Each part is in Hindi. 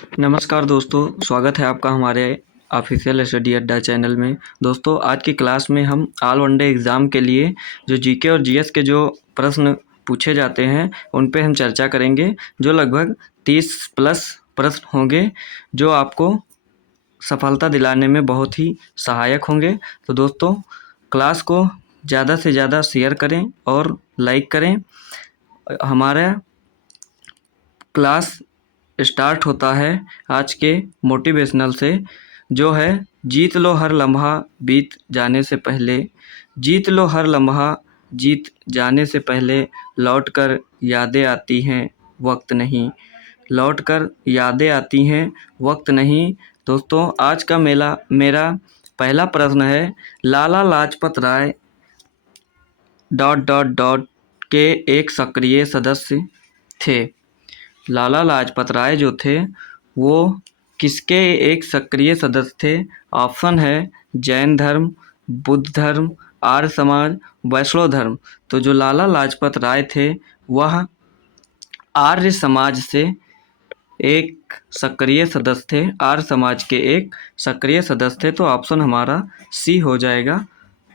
नमस्कार दोस्तों, स्वागत है आपका हमारे ऑफिशियल स्टडी अड्डा चैनल में। दोस्तों, आज की क्लास में हम ऑल वनडे एग्ज़ाम के लिए जो जीके और जीएस के जो प्रश्न पूछे जाते हैं उन पे हम चर्चा करेंगे, जो लगभग 30 प्लस प्रश्न होंगे, जो आपको सफलता दिलाने में बहुत ही सहायक होंगे। तो दोस्तों, क्लास को ज़्यादा से ज़्यादा शेयर करें और लाइक करें। हमारा क्लास स्टार्ट होता है आज के मोटिवेशनल से, जो है जीत लो हर लम्हा बीत जाने से पहले। जीत लो हर लम्हा जीत जाने से पहले, लौट कर यादें आती हैं वक्त नहीं। लौट कर यादें आती हैं वक्त नहीं। दोस्तों, आज का मेरा पहला प्रश्न है, लाला लाजपत राय ... के एक सक्रिय सदस्य थे। लाला लाजपत राय जो थे वो किसके एक सक्रिय सदस्य थे? ऑप्शन है जैन धर्म, बुद्ध धर्म, आर्य समाज, वैष्णव धर्म। तो जो लाला लाजपत राय थे वह आर्य समाज से एक सक्रिय सदस्य थे। आर्य समाज के एक सक्रिय सदस्य थे। तो ऑप्शन हमारा सी हो जाएगा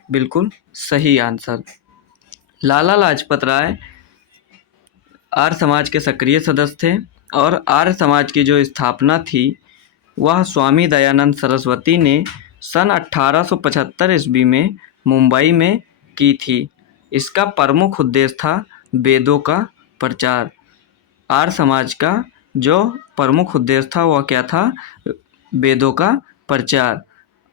बिल्कुल सही आंसर। लाला लाजपत राय आर्य समाज के सक्रिय सदस्य थे और आर्य समाज की जो स्थापना थी वह स्वामी दयानंद सरस्वती ने सन 1875 ईस्वी में मुंबई में की थी। इसका प्रमुख उद्देश्य था वेदों का प्रचार। आर्य समाज का जो प्रमुख उद्देश्य था वह क्या था? वेदों का प्रचार।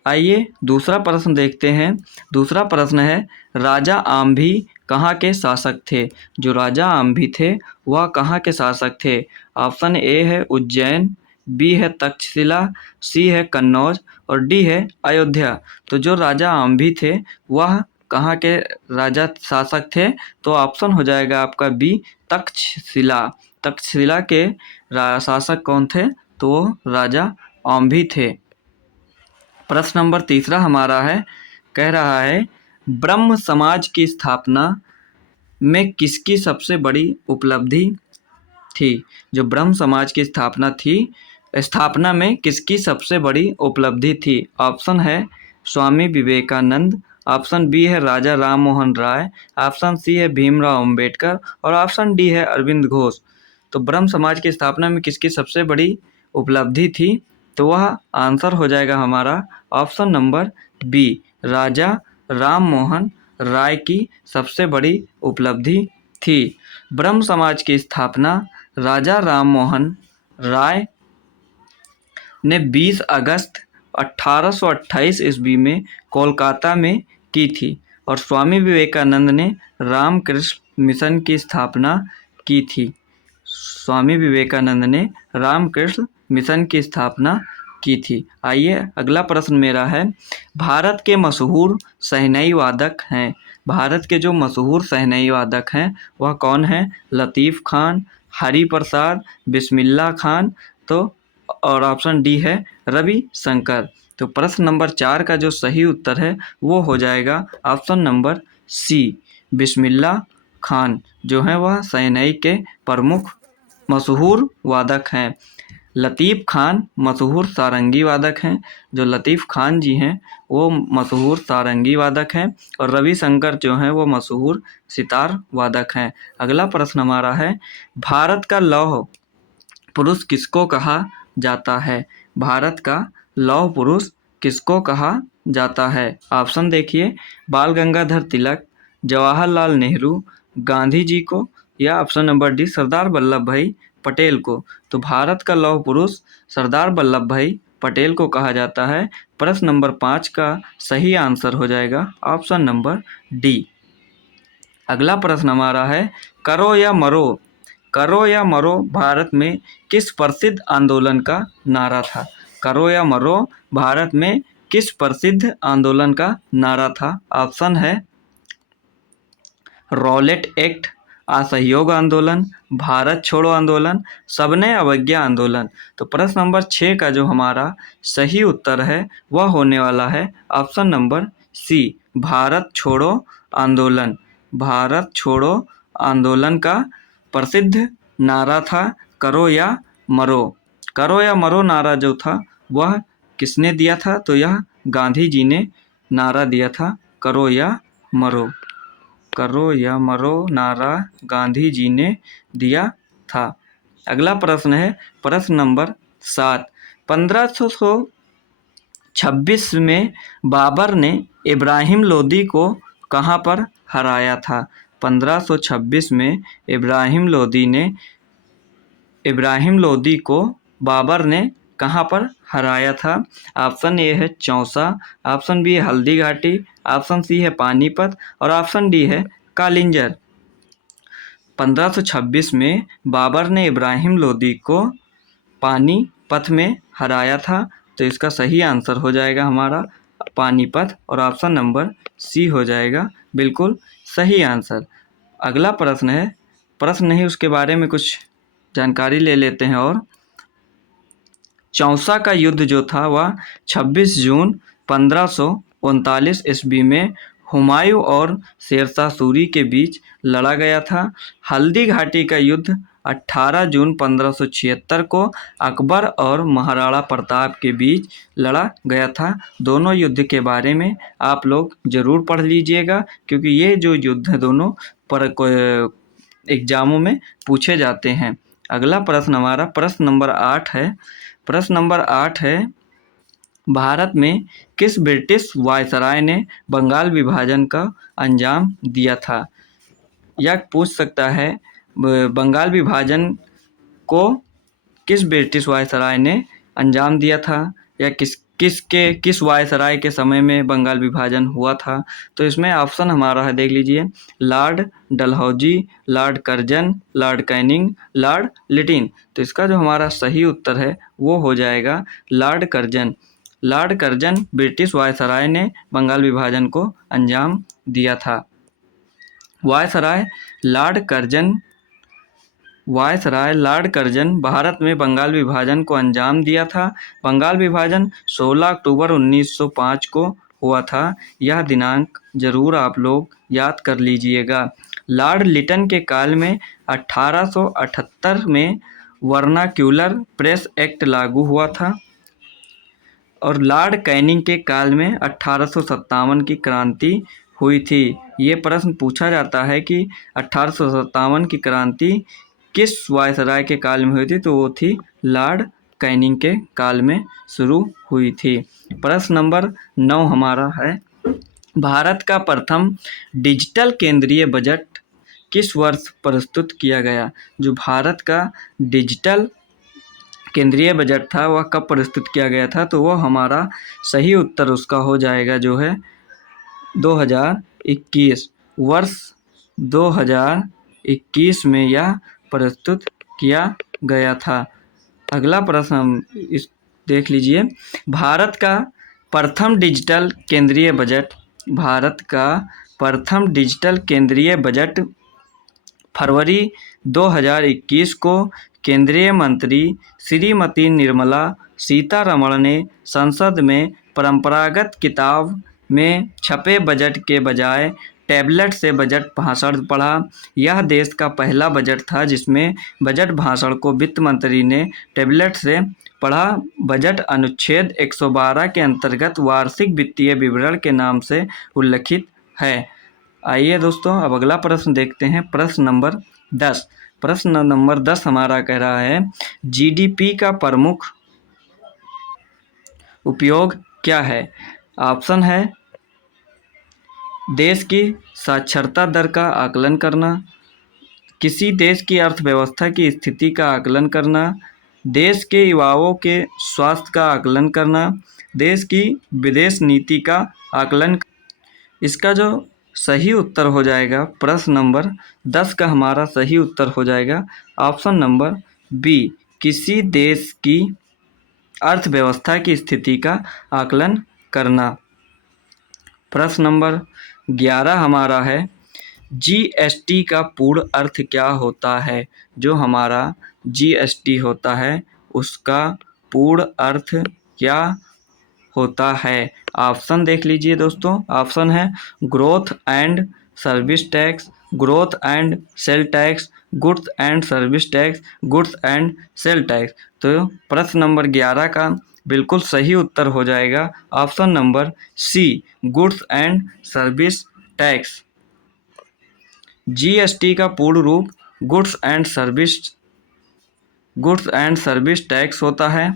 आइए दूसरा प्रश्न देखते हैं। दूसरा प्रश्न है, राजा आम्भी कहाँ के शासक थे? जो राजा आम्भी थे वह कहाँ के शासक थे? ऑप्शन ए है उज्जैन, बी है तक्षशिला, सी है कन्नौज और डी है अयोध्या। तो जो राजा आम्भी थे वह कहाँ के राजा शासक थे? तो ऑप्शन हो जाएगा आपका बी, तक्षशिला। तक्षशिला के शासक कौन थे? तो वो राजा आम्भी थे। प्रश्न नंबर तीसरा हमारा है, कह रहा है ब्रह्म समाज की स्थापना में किसकी सबसे बड़ी उपलब्धि थी? जो ब्रह्म समाज की स्थापना में किसकी सबसे बड़ी उपलब्धि थी? ऑप्शन है स्वामी विवेकानंद, ऑप्शन बी है राजा राम मोहन राय, ऑप्शन सी है भीमराव अंबेडकर और ऑप्शन डी है अरविंद घोष। तो ब्रह्म समाज की स्थापना में किसकी सबसे बड़ी उपलब्धि थी? तो वह आंसर हो जाएगा हमारा ऑप्शन नंबर बी, राजा राम मोहन राय की सबसे बड़ी उपलब्धि थी। ब्रह्म समाज की स्थापना राजा राम मोहन राय ने 20 अगस्त 1828 ईस्वी में कोलकाता में की थी और स्वामी विवेकानंद ने रामकृष्ण मिशन की स्थापना की थी। स्वामी विवेकानंद ने रामकृष्ण मिशन की स्थापना की थी। आइए अगला प्रश्न मेरा है, भारत के मशहूर शहनाई वादक हैं। भारत के जो मशहूर शहनाई वादक हैं वह कौन है? लतीफ़ खान, हरि प्रसाद, बिस्मिल्लाह खान तो और ऑप्शन डी है रवि शंकर। तो प्रश्न नंबर 4 का जो सही उत्तर है वो हो जाएगा ऑप्शन नंबर सी, बिस्मिल्लाह खान जो है वह शहनाई के प्रमुख मशहूर वादक हैं। लतीफ़ खान मशहूर सारंगी वादक हैं। जो लतीफ़ खान जी हैं वो मशहूर सारंगी वादक हैं और रवि शंकर जो हैं वो मशहूर सितार वादक हैं। अगला प्रश्न हमारा है, भारत का लौह पुरुष किसको कहा जाता है? भारत का लौह पुरुष किसको कहा जाता है? ऑप्शन देखिए, बाल गंगाधर तिलक, जवाहरलाल नेहरू, गांधी जी को या option number D Sardar Vallabh भाई पटेल को। तो भारत का लौह पुरुष सरदार वल्लभ भाई पटेल को कहा जाता है। प्रश्न नंबर 5 का सही आंसर हो जाएगा ऑप्शन नंबर डी। अगला प्रश्न हमारा है, करो या मरो। करो या मरो भारत में किस प्रसिद्ध आंदोलन का नारा था? करो या मरो भारत में किस प्रसिद्ध आंदोलन का नारा था? ऑप्शन है रॉलेट एक्ट, असहयोग आंदोलन, भारत छोड़ो आंदोलन, सबने अवज्ञा आंदोलन। तो प्रश्न नंबर 6 का जो हमारा सही उत्तर है वह होने वाला है ऑप्शन नंबर सी, भारत छोड़ो आंदोलन। भारत छोड़ो आंदोलन का प्रसिद्ध नारा था करो या मरो। करो या मरो नारा जो था वह किसने दिया था? तो यह गांधी जी ने नारा दिया था, करो या मरो। करो या मरो नारा गांधी जी ने दिया था। अगला प्रश्न है प्रश्न नंबर 7। 1526 में बाबर ने इब्राहिम लोदी को कहाँ पर हराया था? 1526 में इब्राहिम लोदी को बाबर ने कहाँ पर हराया था? ऑप्शन ए है चौसा, ऑप्शन बी है हल्दी घाटी, ऑप्शन सी है पानीपत और ऑप्शन डी है कालिंजर। 1526 में बाबर ने इब्राहिम लोदी को पानीपत में हराया था, तो इसका सही आंसर हो जाएगा हमारा पानीपत और ऑप्शन नंबर सी हो जाएगा बिल्कुल सही आंसर। अगला प्रश्न है, प्रश्न नहीं उसके बारे में कुछ जानकारी ले लेते हैं। और चौसा का युद्ध जो था वह 26 जून 1539 ईस्वी में हुमायूं और शेरशाह सूरी के बीच लड़ा गया था। हल्दी घाटी का युद्ध 18 जून 1576 को अकबर और महाराणा प्रताप के बीच लड़ा गया था। दोनों युद्ध के बारे में आप लोग ज़रूर पढ़ लीजिएगा, क्योंकि ये जो युद्ध है दोनों पर एग्जामों में पूछे जाते हैं। अगला प्रश्न हमारा प्रश्न नंबर 8 है। प्रश्न नंबर 8 है, भारत में किस ब्रिटिश वायसराय ने बंगाल विभाजन का अंजाम दिया था? यह पूछ सकता है बंगाल विभाजन को किस ब्रिटिश वायसराय ने अंजाम दिया था, या किस वायसराय के समय में बंगाल विभाजन हुआ था? तो इसमें ऑप्शन हमारा है, देख लीजिए, Lord Dalhousie, Lord Curzon, Lord Canning, Lord Latin. तो इसका जो हमारा सही उत्तर है वो हो जाएगा Lord Curzon. Lord Curzon British viceroy ने बंगाल विभाजन को अंजाम दिया था। वायसराय लॉर्ड कर्जन भारत में बंगाल विभाजन को अंजाम दिया था। बंगाल विभाजन 16 अक्टूबर 1905 को हुआ था। यह दिनांक जरूर आप लोग याद कर लीजिएगा। लॉर्ड लिटन के काल में 1878 में वर्नाक्यूलर प्रेस एक्ट लागू हुआ था और लॉर्ड कैनिंग के काल में 1857 की क्रांति हुई थी। ये प्रश्न पूछा जाता है कि 1857 की क्रांति किस वायसराय के काल में हुई थी? तो वो थी लॉर्ड कैनिंग के काल में शुरू हुई थी। प्रश्न नंबर 9 हमारा है, भारत का प्रथम डिजिटल केंद्रीय बजट किस वर्ष प्रस्तुत किया गया? जो भारत का डिजिटल केंद्रीय बजट था वह कब प्रस्तुत किया गया था? तो वह हमारा सही उत्तर उसका हो जाएगा जो है 2021। वर्ष 2021 में यह प्रस्तुत किया गया था। अगला प्रश्न हम इस देख लीजिए, भारत का प्रथम डिजिटल केंद्रीय बजट फरवरी 2021 को केंद्रीय मंत्री श्रीमती निर्मला सीतारमण ने संसद में परंपरागत किताब में छपे बजट के बजाय टैबलेट से बजट भाषण पढ़ा। यह देश का पहला बजट था जिसमें बजट भाषण को वित्त मंत्री ने टैबलेट से पढ़ा। बजट अनुच्छेद 112 के अंतर्गत वार्षिक वित्तीय विवरण के नाम से उल्लिखित है। आइए दोस्तों अब अगला प्रश्न देखते हैं, प्रश्न नंबर 10। प्रश्न नंबर 10 हमारा कह रहा है, जीडीपी का प्रमुख उपयोग क्या है? ऑप्शन है देश की साक्षरता दर का आकलन करना, किसी देश की अर्थव्यवस्था की स्थिति का आकलन करना, देश के युवाओं के स्वास्थ्य का आकलन करना, देश की विदेश नीति का आकलन। इसका जो सही उत्तर हो जाएगा प्रश्न नंबर 10 का हमारा सही उत्तर हो जाएगा ऑप्शन नंबर बी, किसी देश की अर्थव्यवस्था की स्थिति का आकलन करना। प्रश्न नंबर 11 हमारा है, जीएसटी का पूर्ण अर्थ क्या होता है? जो हमारा जीएसटी होता है उसका पूर्ण अर्थ क्या होता है? ऑप्शन देख लीजिए दोस्तों, ऑप्शन है growth and service tax, growth and sale tax, goods and service tax, goods and sale tax. तो प्रश्न नंबर 11 का बिल्कुल सही उत्तर हो जाएगा option number C, goods and service tax. GST का पूर्ण रूप गुड्स एंड सर्विस टैक्स होता है।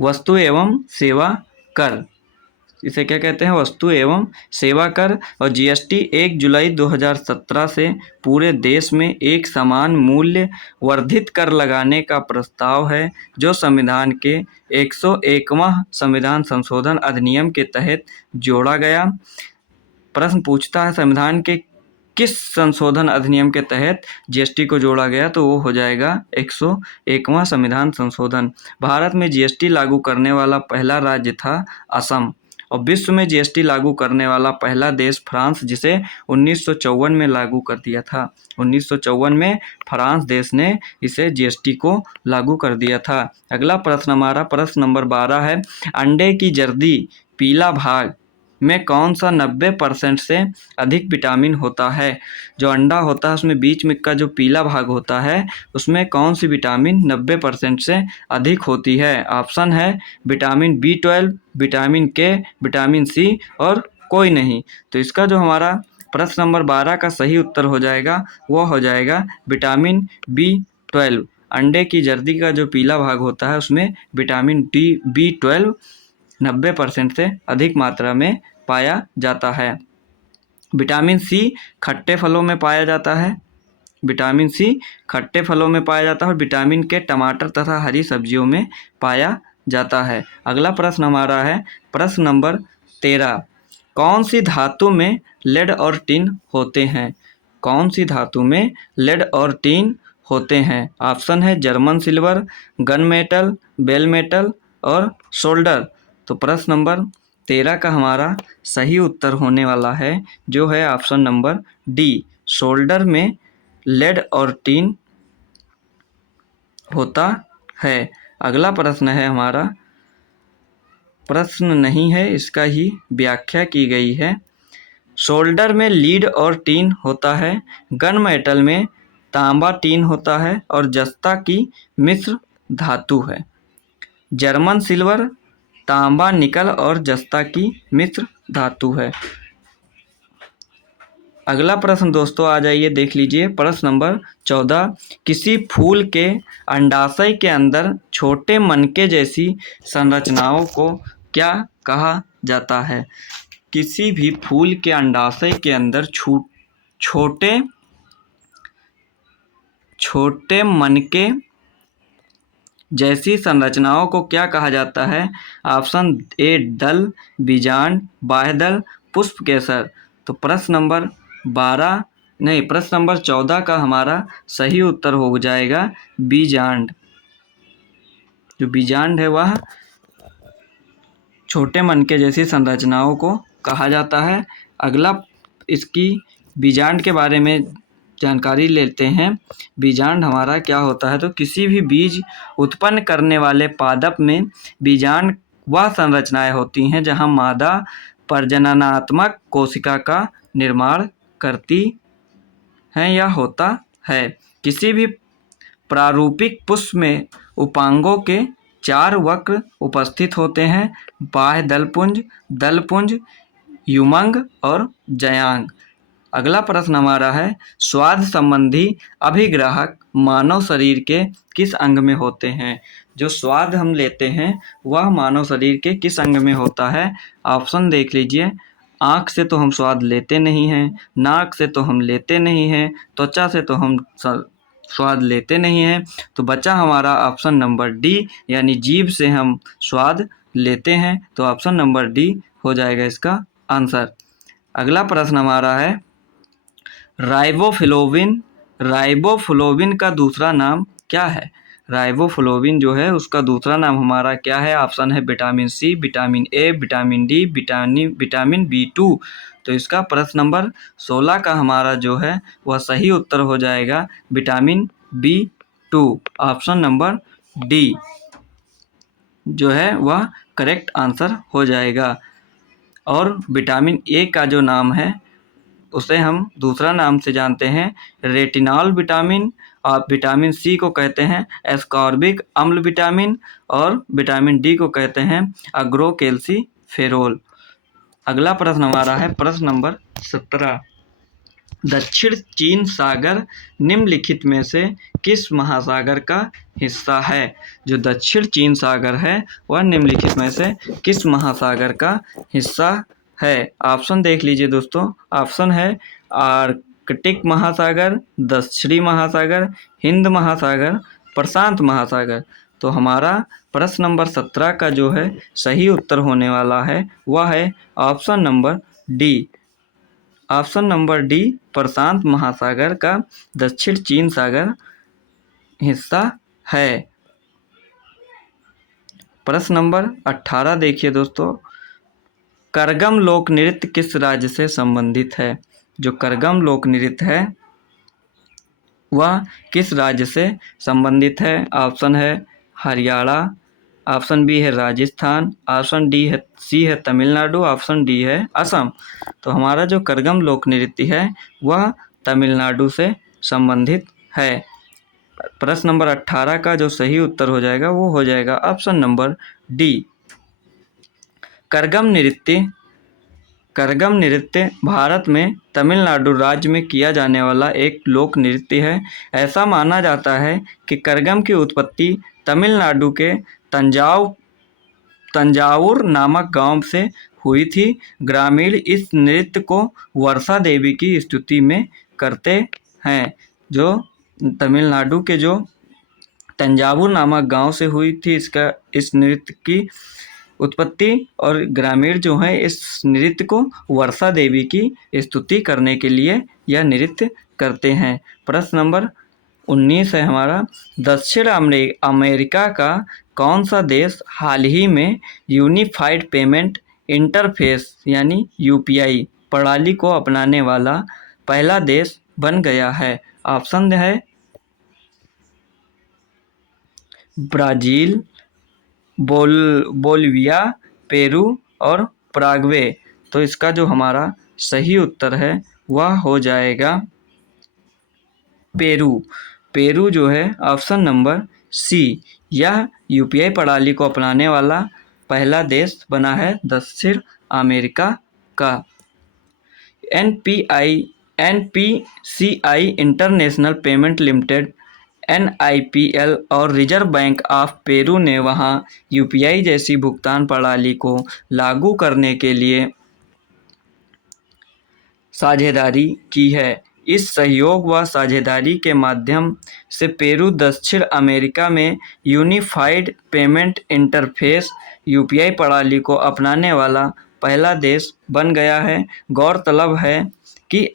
वस्तु एवं सेवा कर, इसे क्या कहते हैं, वस्तु एवं सेवा कर। और जीएसटी 1 जुलाई 2017 से पूरे देश में एक समान मूल्य वर्धित कर लगाने का प्रस्ताव है, जो संविधान के 101वां संविधान संशोधन अधिनियम के तहत जोड़ा गया। प्रश्न पूछता है संविधान के किस संशोधन अधिनियम के तहत जीएसटी को जोड़ा गया, तो वो हो जाएगा 101वां संविधान संशोधन। भारत में जीएसटी लागू करने वाला पहला राज्य था असम, और विश्व में जीएसटी लागू करने वाला पहला देश फ्रांस, जिसे 1954 में लागू कर दिया था। 1954 में फ्रांस देश ने इसे जीएसटी को लागू कर दिया था। अगला प्रश्न हमारा प्रश्न नंबर 12 है, अंडे की जर्दी पीला भाग में कौन सा 90% से अधिक विटामिन होता है। जो अंडा होता है उसमें बीच में का जो पीला भाग होता है उसमें कौन सी विटामिन 90% से अधिक होती है। ऑप्शन है विटामिन B12, विटामिन के, विटामिन सी और कोई नहीं। तो इसका जो हमारा प्रश्न नंबर 12 का सही उत्तर हो जाएगा वो हो जाएगा विटामिन B12। अंडे की जर्दी का जो पीला भाग होता है उसमें विटामिन B12 90% से अधिक मात्रा में पाया जाता है। विटामिन सी खट्टे फलों में पाया जाता है, विटामिन सी खट्टे फलों में पाया जाता है और विटामिन के टमाटर तथा हरी सब्जियों में पाया जाता है। अगला प्रश्न हमारा है प्रश्न नंबर 13, कौन सी धातु में लेड और टिन होते हैं। कौन सी धातु में लेड और टिन होते हैं। ऑप्शन है German silver, gun metal, bell metal और सोल्डर। तो प्रश्न नंबर 13 का हमारा सही उत्तर होने वाला है जो है ऑप्शन नंबर डी, सोल्डर में लेड और टिन होता है। अगला प्रश्न है हमारा, प्रश्न नहीं है, इसका ही व्याख्या की गई है। सोल्डर में लीड और टिन होता है, गन मेटल में तांबा टिन होता है और जस्ता की मिश्र धातु है। जर्मन सिल्वर तांबा निकल और जस्ता की मिश्र धातु है। अगला प्रश्न दोस्तों आ जाइए देख लीजिए प्रश्न नंबर 14, किसी फूल के अंडाशय के अंदर छोटे मनके जैसी संरचनाओं को क्या कहा जाता है। किसी भी फूल के अंडाशय के अंदर छोटे छोटे मनके जैसी संरचनाओं को क्या कहा जाता है। ऑप्शन ए दल, बीजांड, बाह्यदल, पुष्पकेसर। तो प्रश्न नंबर 14 का हमारा सही उत्तर हो जाएगा बीजांड। जो बीजांड है वह छोटे मनके जैसी संरचनाओं को कहा जाता है। अगला इसकी बीजांड के बारे में जानकारी लेते हैं। बीजांड हमारा क्या होता है, तो किसी भी बीज उत्पन्न करने वाले पादप में बीजांड वह संरचनाएं होती हैं जहां मादा प्रजननात्मक कोशिका का निर्माण करती हैं या होता है। किसी भी प्रारूपिक पुष्प में उपांगों के 4 वक्र उपस्थित होते हैं, बाह्य दलपुंज, युमंग और जयांग। अगला प्रश्न हमारा है, स्वाद संबंधी अभिग्राहक मानव शरीर के किस अंग में होते हैं। जो स्वाद हम लेते हैं वह मानव शरीर के किस अंग में होता है। ऑप्शन देख लीजिए, आँख से तो हम स्वाद लेते नहीं हैं, नाक से तो हम लेते नहीं हैं, त्वचा से तो हम स्वाद लेते नहीं हैं। तो बचा हमारा ऑप्शन नंबर डी, यानी जीभ से हम स्वाद लेते हैं। तो ऑप्शन नंबर डी हो जाएगा इसका आंसर। अगला प्रश्न हमारा है, राइबोफ्लोविन का दूसरा नाम क्या है। राइबोफ्लोविन जो है उसका दूसरा नाम हमारा क्या है। ऑप्शन है vitamin C, vitamin A, vitamin D, vitamin B2। तो इसका प्रश्न नंबर 16 का हमारा जो है वह सही उत्तर हो जाएगा vitamin B2। Option number D जो है वह करेक्ट आंसर हो जाएगा। और विटामिन ए का जो नाम है उसे हम दूसरा नाम से जानते हैं रेटिनॉल विटामिन, और विटामिन सी को कहते हैं एस्कॉर्बिक अम्ल विटामिन, और विटामिन डी को कहते हैं अग्रोकेल्सीफेरोल। अगला प्रश्न हमारा है प्रश्न नंबर 17। दक्षिण चीन सागर निम्नलिखित में से किस महासागर का हिस्सा है? जो दक्षिण चीन सागर है वह निम्नलिखित में से किस महासागर का हिस्सा है? ऑप्शन देख लीजिए दोस्तों। ऑप्शन है आर्कटिक महासागर, दक्षिणी महासागर, हिंद महासागर, प्रशांत महासागर। तो हमारा प्रश्न नंबर 17 का जो है सही उत्तर होने वाला है वह है option number D. Option number D, प्रशांत महासागर का दक्षिण चीन सागर हिस्सा है। प्रश्न नंबर 18 देखिए दोस्तों। करगम लोक नृत्य किस राज्य से संबंधित है? जो करगम लोक नृत्य है वह किस राज्य से संबंधित है? ऑप्शन है हरियाणा, ऑप्शन बी है राजस्थान, ऑप्शन सी है तमिलनाडु, ऑप्शन डी है असम। तो हमारा जो करगम लोक नृत्य है वह तमिलनाडु से संबंधित है। प्रश्न नंबर 18 का जो सही उत्तर हो जाएगा वो हो जाएगा ऑप्शन नंबर डी। करगम नृत्य भारत में तमिलनाडु राज्य में किया जाने वाला एक लोक नृत्य है। ऐसा माना जाता है कि करगम की उत्पत्ति तमिलनाडु के तंजावुर नामक गांव से हुई थी। ग्रामीण इस नृत्य को वर्षा देवी की स्तुति में करते हैं। जो तमिलनाडु के जो तंजावुर नामक गांव से हुई थी इस नृत्य की उत्पत्ति, और ग्रामीण जो है इस नृत्य को वर्षा देवी की स्तुति करने के लिए यह नृत्य करते हैं। प्रश्न नंबर 19 है हमारा। दक्षिण अमेरिका का कौन सा देश हाल ही में यूनिफाइड पेमेंट इंटरफेस यानी यूपीआई प्रणाली को अपनाने वाला पहला देश बन गया है? ऑप्शन है ब्राज़ील, बोलिविया, पेरू और पराग्वे। तो इसका जो हमारा सही उत्तर है वह हो जाएगा पेरू। पेरू जो है ऑप्शन नंबर सी, यह यूपीआई प्रणाली को अपनाने वाला पहला देश बना है दक्षिण अमेरिका का। NPCI international payment limited NIPL और रिजर्व बैंक ऑफ पेरू ने वहां यूपीआई जैसी भुगतान प्रणाली को लागू करने के लिए साझेदारी की है। इस सहयोग व साझेदारी के माध्यम से पेरू दक्षिण अमेरिका में यूनिफाइड पेमेंट इंटरफेस यूपीआई प्रणाली को अपनाने वाला पहला देश बन गया है। गौरतलब है कि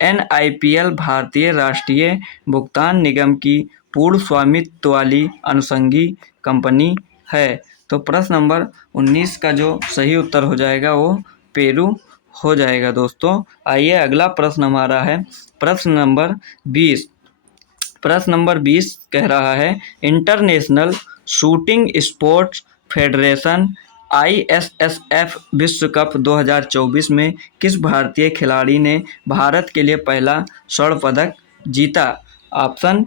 NIPL भारतीय राष्ट्रीय भुगतान निगम की पूर्ण स्वामित्व वाली अनुषंगी कंपनी है। तो प्रश्न नंबर 19 का जो सही उत्तर हो जाएगा वो पेरू हो जाएगा दोस्तों। आइए अगला प्रश्न हमारा है प्रश्न नंबर 20। प्रश्न नंबर 20 कह रहा है international shooting sports federation ISSF विश्व कप 2024 में किस भारतीय खिलाड़ी ने भारत के लिए पहला स्वर्ण पदक जीता? Option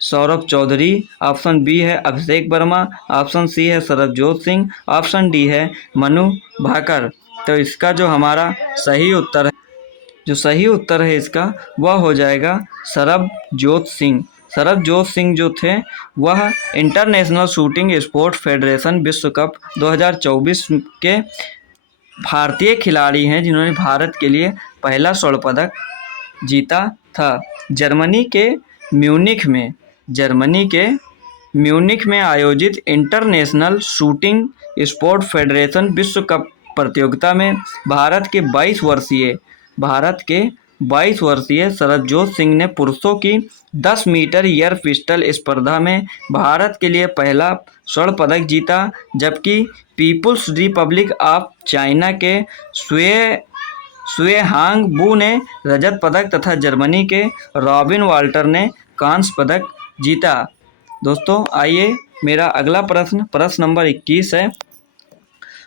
Saurabh Chaudhary, option B है अभिषेक वर्मा, ऑप्शन सी है सरबजोत सिंह, ऑप्शन डी है मनु भाकर। तो इसका जो हमारा सही उत्तर है, जो सही उत्तर है इसका वह हो जाएगा सरबजोत सिंह। सरबजोत सिंह जो थे वह इंटरनेशनल शूटिंग स्पोर्ट फेडरेशन विश्व कप 2024 के भारतीय खिलाड़ी हैं जिन्होंने भारत के लिए पहला स्वर्ण पदक जीता था। जर्मनी के म्यूनिख में आयोजित इंटरनेशनल शूटिंग स्पोर्ट फेडरेशन विश्व कप प्रतियोगिता में भारत के 22 वर्षीय सरबजोत सिंह ने पुरुषों की 10 मीटर एयर पिस्टल स्पर्धा में भारत के लिए पहला स्वर्ण पदक जीता, जबकि पीपुल्स रिपब्लिक ऑफ चाइना के शुएहांग बू ने रजत पदक तथा जर्मनी के रॉबिन वाल्टर ने कांस्य पदक जीता। दोस्तों आइए मेरा अगला प्रश्न नंबर 21 है।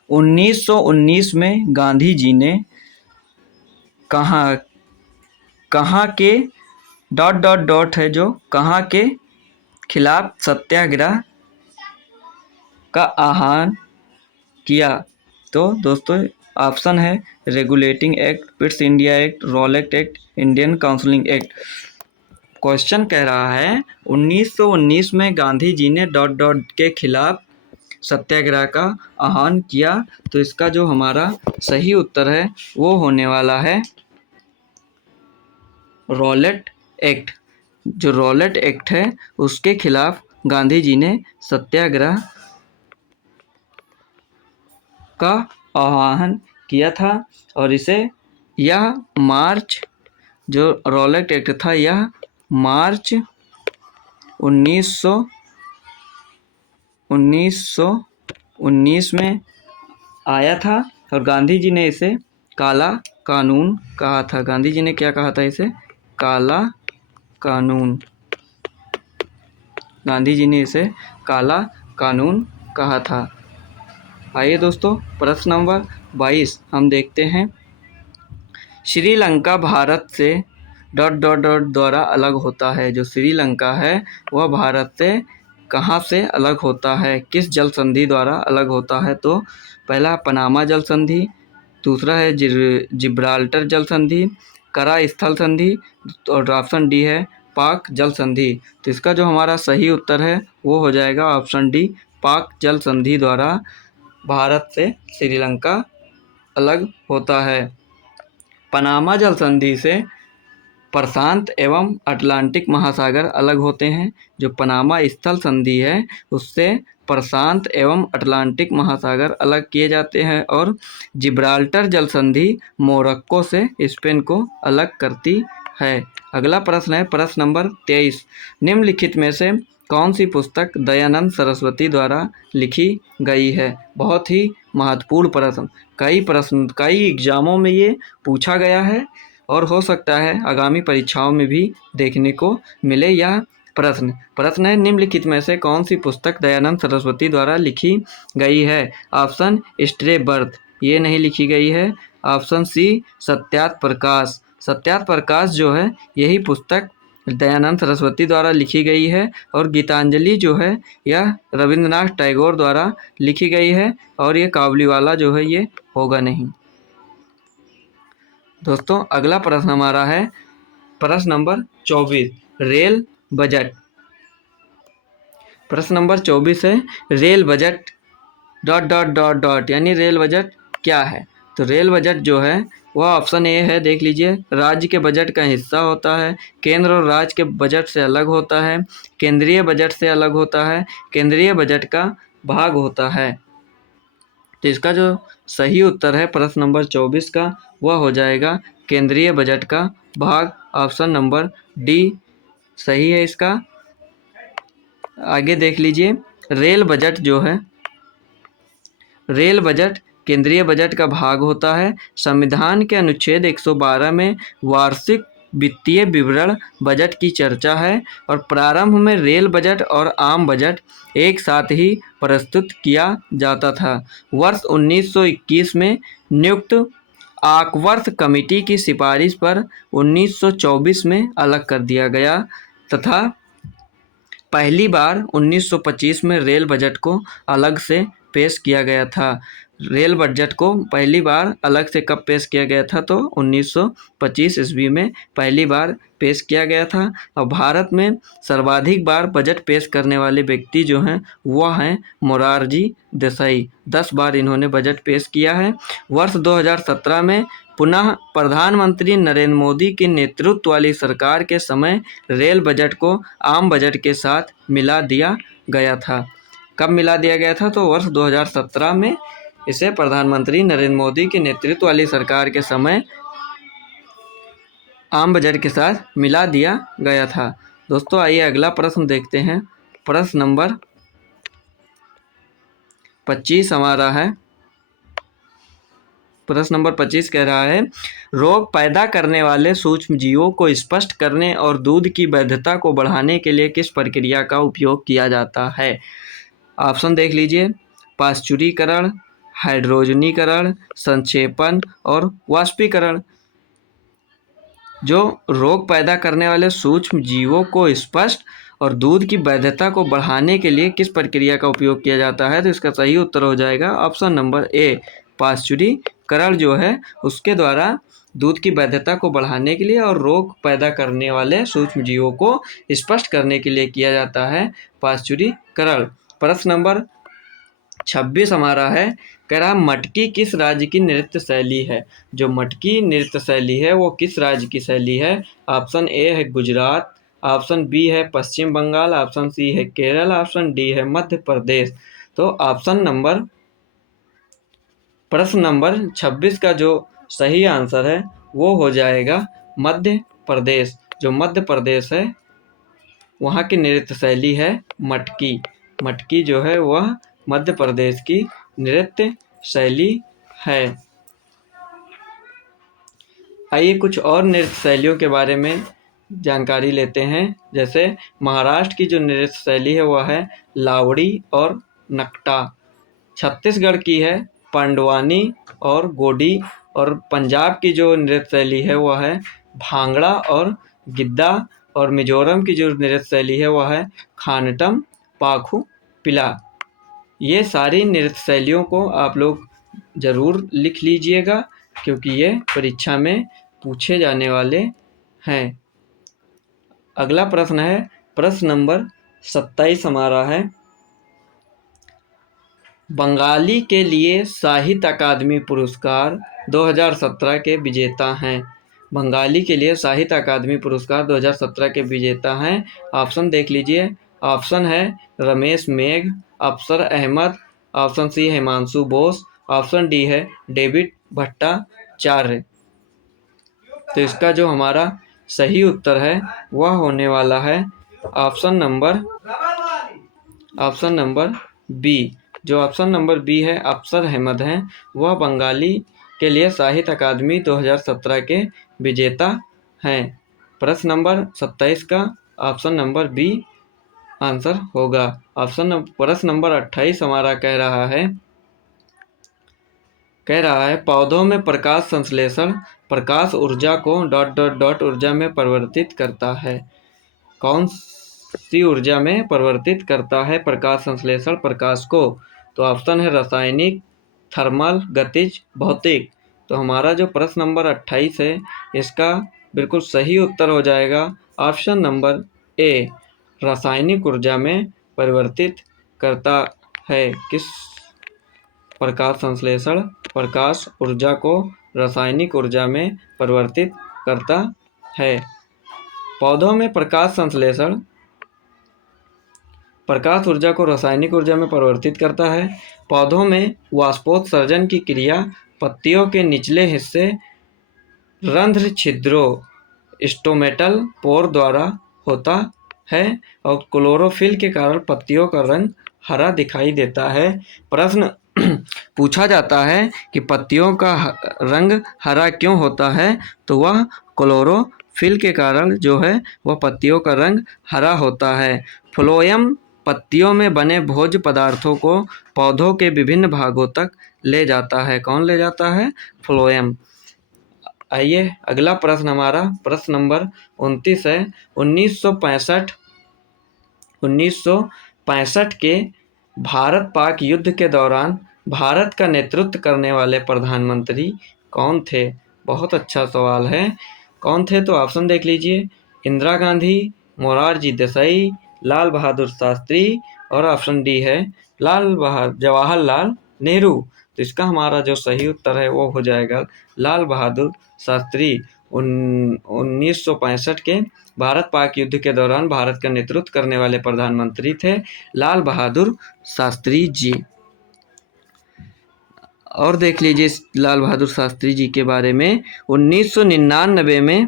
1919 में गांधी जी ने कहाँ के डॉट डॉट डॉट है जो कहाँ के खिलाफ सत्याग्रह का आह्वान किया? तो दोस्तों ऑप्शन है regulating act, Pitt's India act, Rowlatt act, Indian counselling act. Question कह रहा है 1919 में गांधी जी ने डॉट डॉट के खिलाफ सत्याग्रह का आह्वान किया। तो इसका जो हमारा सही उत्तर है वो होने वाला है रॉलेट एक्ट। जो रॉलेट एक्ट है उसके खिलाफ गांधी जी ने सत्याग्रह का आह्वान किया था और इसे यह मार्च जो रॉलेट एक्ट था यह मार्च 1919 में आया था और गांधी जी ने इसे काला कानून कहा था। गांधी जी ने क्या कहा था? इसे काला कानून। गांधी जी ने इसे काला कानून कहा था। आइए दोस्तों प्रश्न नंबर 22 हम देखते हैं। श्रीलंका भारत से डॉट डॉट डॉट द्वारा अलग होता है। जो श्रीलंका है वह भारत से कहाँ से अलग होता है, किस जल संधि द्वारा अलग होता है? तो पहला पनामा जल संधि, दूसरा है जिब्राल्टर जल संधि, करा स्थल संधि और ऑप्शन डी है पाक जल संधि। तो इसका जो हमारा सही उत्तर है वो हो जाएगा ऑप्शन डी, पाक जल संधि द्वारा भारत से श्रीलंका अलग होता है। पनामा जल संधि से प्रशांत एवं अटलांटिक महासागर अलग होते हैं। जो पनामा स्थल संधि है उससे प्रशांत एवं अटलांटिक महासागर अलग किए जाते हैं और जिब्राल्टर जल संधि मोरक्को से स्पेन को अलग करती है। अगला प्रश्न है प्रश्न नंबर 23। निम्नलिखित में से कौन सी पुस्तक दयानंद सरस्वती द्वारा लिखी गई है? बहुत ही महत्वपूर्ण प्रश्न, कई एग्जामों में ये पूछा गया है और हो सकता है आगामी परीक्षाओं में भी देखने को मिले यह प्रश्न है निम्नलिखित में से कौन सी पुस्तक दयानंद सरस्वती द्वारा लिखी गई है? ऑप्शन स्ट्रे बर्थ, ये नहीं लिखी गई है। ऑप्शन सी सत्यार्थ प्रकाश, सत्यार्थ प्रकाश जो है यही पुस्तक दयानंद सरस्वती द्वारा लिखी गई है और गीतांजलि जो है यह रविंद्रनाथ टैगोर द्वारा लिखी गई है और ये काबुलीवाला जो है ये होगा नहीं। दोस्तों अगला प्रश्न हमारा है प्रश्न नंबर 24 रेल बजट। प्रश्न नंबर 24 है rail budget dot dot dot dot यानी रेल बजट क्या है? तो रेल बजट जो है वह ऑप्शन ए है, देख लीजिए, राज्य के बजट का हिस्सा होता है, केंद्र और राज्य के बजट से अलग होता है, केंद्रीय बजट से अलग होता है, केंद्रीय बजट का भाग होता है। तो इसका जो सही उत्तर है प्रश्न नंबर 24 का वह हो जाएगा केंद्रीय बजट का भाग। ऑप्शन नंबर डी सही है इसका। आगे देख लीजिए रेल बजट जो है, रेल बजट केंद्रीय बजट का भाग होता है। संविधान के अनुच्छेद 112 में वार्षिक वित्तीय विवरण बजट की चर्चा है और प्रारंभ में रेल बजट और आम बजट एक साथ ही प्रस्तुत किया जाता था। वर्ष 1921 में नियुक्त आकवर्थ कमेटी की सिफारिश पर 1924 में अलग कर दिया गया तथा पहली बार 1925 में रेल बजट को अलग से पेश किया गया था। रेल बजट को पहली बार अलग से कब पेश किया गया था? तो 1925 ईस्वी में पहली बार पेश किया गया था। और भारत में सर्वाधिक बार बजट पेश करने वाले व्यक्ति जो हैं वह हैं मोरारजी देसाई, 10 बार इन्होंने बजट पेश किया है। वर्ष 2017 में पुनः प्रधानमंत्री नरेंद्र मोदी के नेतृत्व वाली सरकार के समय रेल बजट को आम बजट के साथ मिला दिया गया था। कब मिला दिया गया था? तो वर्ष 2017 में इसे प्रधानमंत्री नरेंद्र मोदी के नेतृत्व वाली सरकार के समय आम बजट के साथ मिला दिया गया था। दोस्तों आइए अगला प्रश्न देखते हैं। प्रश्न नंबर 25 हमारा है। प्रश्न नंबर 25 कह रहा है रोग पैदा करने वाले सूक्ष्म जीवों को स्पष्ट करने और दूध की वैधता को बढ़ाने के लिए किस प्रक्रिया का उपयोग किया जाता है? ऑप्शन देख लीजिए, पाश्चुरीकरण, हाइड्रोजनीकरण, संक्षेपण और वाष्पीकरण। जो रोग पैदा करने वाले सूक्ष्म जीवों को स्पष्ट और दूध की वैधता को बढ़ाने के लिए किस प्रक्रिया का उपयोग किया जाता है? तो इसका सही उत्तर हो जाएगा ऑप्शन नंबर ए, पाश्चुरीकरण जो है उसके द्वारा दूध की वैधता को बढ़ाने के लिए और रोग पैदा करने वाले सूक्ष्म जीवों को स्पष्ट करने के लिए किया जाता है पाश्चुरीकरण। प्रश्न नंबर 26 हमारा है, कह रहा मटकी किस राज्य की नृत्य शैली है? जो मटकी नृत्य शैली है वो किस राज्य की शैली है? ऑप्शन ए है गुजरात, ऑप्शन बी है पश्चिम बंगाल, ऑप्शन सी है केरल, ऑप्शन डी है मध्य प्रदेश। तो प्रश्न नंबर 26 का जो सही आंसर है वो हो जाएगा मध्य प्रदेश। जो मध्य प्रदेश है वहाँ की नृत्य शैली है मटकी। मटकी जो है वह मध्य प्रदेश की नृत्य शैली है। आइए कुछ और नृत्य शैलियों के बारे में जानकारी लेते हैं। जैसे महाराष्ट्र की जो नृत्य शैली है वह है लावड़ी और नकटा। छत्तीसगढ़ की है पांडवानी और गोडी। और पंजाब की जो नृत्य शैली है वह है भांगड़ा और गिद्दा। और मिजोरम की जो नृत्य शैली है वह है खानटम पाखु पिला। ये सारी नृत्य शैलियों को आप लोग ज़रूर लिख लीजिएगा क्योंकि ये परीक्षा में पूछे जाने वाले हैं। अगला प्रश्न है प्रश्न नंबर 27 हमारा है, बंगाली के लिए साहित्य अकादमी पुरस्कार 2017 के विजेता हैं। बंगाली के लिए साहित्य अकादमी पुरस्कार 2017 के विजेता हैं। ऑप्शन देख लीजिए। ऑप्शन है रमेश मेघ, अफसर अहमद, ऑप्शन सी है हिमांशु बोस, ऑप्शन डी है डेविड भट्टाचार्य। तो इसका जो हमारा सही उत्तर है वह होने वाला है ऑप्शन नंबर बी। जो ऑप्शन नंबर बी है अफसर अहमद हैं, वह बंगाली के लिए साहित्य अकादमी 2017 के विजेता हैं। प्रश्न नंबर 27 का ऑप्शन नंबर बी आंसर होगा। प्रश्न नंबर 28 हमारा कह रहा है पौधों में प्रकाश संश्लेषण प्रकाश ऊर्जा को ... ऊर्जा में परिवर्तित करता है। कौन सी ऊर्जा में परिवर्तित करता है प्रकाश संश्लेषण प्रकाश को? तो ऑप्शन है रासायनिक, थर्मल, गतिज, भौतिक। तो हमारा जो प्रश्न नंबर 28 है इसका बिल्कुल सही उत्तर हो जाएगा ऑप्शन नंबर ए, रासायनिक ऊर्जा में परिवर्तित करता है। किस प्रकाश संश्लेषण प्रकाश ऊर्जा को रासायनिक ऊर्जा में परिवर्तित करता है। पौधों में प्रकाश संश्लेषण प्रकाश ऊर्जा को रासायनिक ऊर्जा में परिवर्तित करता है। पौधों में वाष्पोत्सर्जन की क्रिया पत्तियों के निचले हिस्से रंध्र छिद्रों स्टोमेटल पोर द्वारा होता है और क्लोरोफिल के कारण पत्तियों का रंग हरा दिखाई देता है। प्रश्न पूछा जाता है कि पत्तियों का रंग हरा क्यों होता है? तो वह क्लोरोफिल के कारण जो है वह पत्तियों का रंग हरा होता है। फ्लोएम पत्तियों में बने भोज्य पदार्थों को पौधों के विभिन्न भागों तक ले जाता है। कौन ले जाता है? फ्लोएम। आइए अगला प्रश्न हमारा प्रश्न नंबर 29 है। 1965 के भारत पाक युद्ध के दौरान भारत का नेतृत्व करने वाले प्रधानमंत्री कौन थे? बहुत अच्छा सवाल है। कौन थे? तो ऑप्शन देख लीजिए। इंदिरा गांधी, मोरारजी देसाई, लाल बहादुर शास्त्री और ऑप्शन डी है जवाहरलाल नेहरू। तो इसका हमारा जो सही उत्तर है वो हो जाएगा लाल बहादुर शास्त्री। 1965 के भारत पाक युद्ध के दौरान भारत का नेतृत्व करने वाले प्रधानमंत्री थे लाल बहादुर शास्त्री जी। और देख लीजिए लाल बहादुर शास्त्री जी के बारे में। 1999 में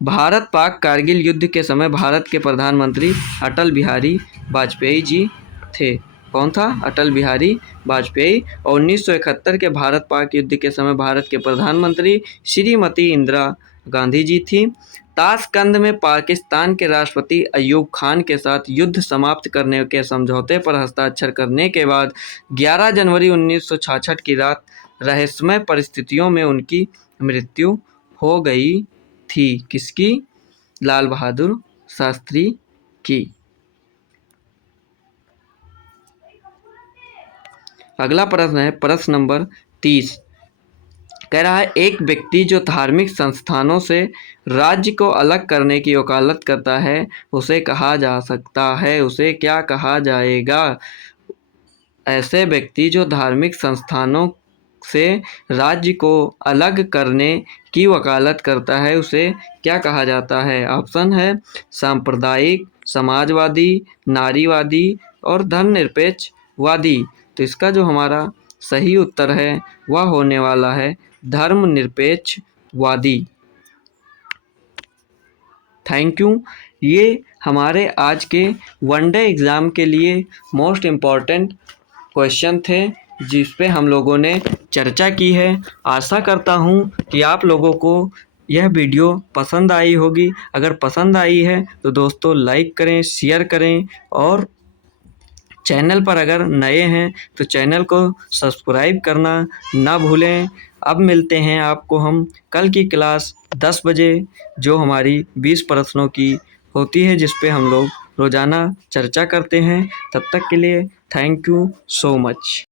भारत पाक कारगिल युद्ध के समय भारत के प्रधानमंत्री अटल बिहारी वाजपेयी जी थे। कौन था? अटल बिहारी वाजपेयी। और 1971 के भारत पाक युद्ध के समय भारत के प्रधानमंत्री श्रीमती इंदिरा गांधी जी थी। ताशकंद में पाकिस्तान के राष्ट्रपति अयूब खान के साथ युद्ध समाप्त करने के समझौते पर हस्ताक्षर करने के बाद 11 जनवरी 1966 की रात रहस्यमय परिस्थितियों में उनकी मृत्यु हो गई थी। किसकी? लाल बहादुर शास्त्री की। अगला प्रश्न है प्रश्न नंबर 30। कह रहा है एक व्यक्ति जो धार्मिक संस्थानों से राज्य को अलग करने की वकालत करता है उसे कहा जा सकता है, उसे क्या कहा जाएगा? ऐसे व्यक्ति जो धार्मिक संस्थानों से राज्य को अलग करने की वकालत करता है उसे क्या कहा जाता है? ऑप्शन है सांप्रदायिक, समाजवादी, नारीवादी और धर्मनिरपेक्षवादी। तो इसका जो हमारा सही उत्तर है वह होने वाला है धर्मनिरपेक्षवादी। Thank you. ये हमारे आज के वनडे एग्ज़ाम के लिए मोस्ट इम्पॉर्टेंट क्वेश्चन थे जिस पे हम लोगों ने चर्चा की है। आशा करता हूँ कि आप लोगों को यह वीडियो पसंद आई होगी। अगर पसंद आई है तो दोस्तों लाइक करें, शेयर करें और चैनल पर अगर नए हैं तो चैनल को सब्सक्राइब करना ना भूलें। अब मिलते हैं आपको हम कल की क्लास 10 बजे जो हमारी 20 प्रश्नों की होती है जिस पे हम लोग रोज़ाना चर्चा करते हैं। तब तक के लिए थैंक यू सो मच।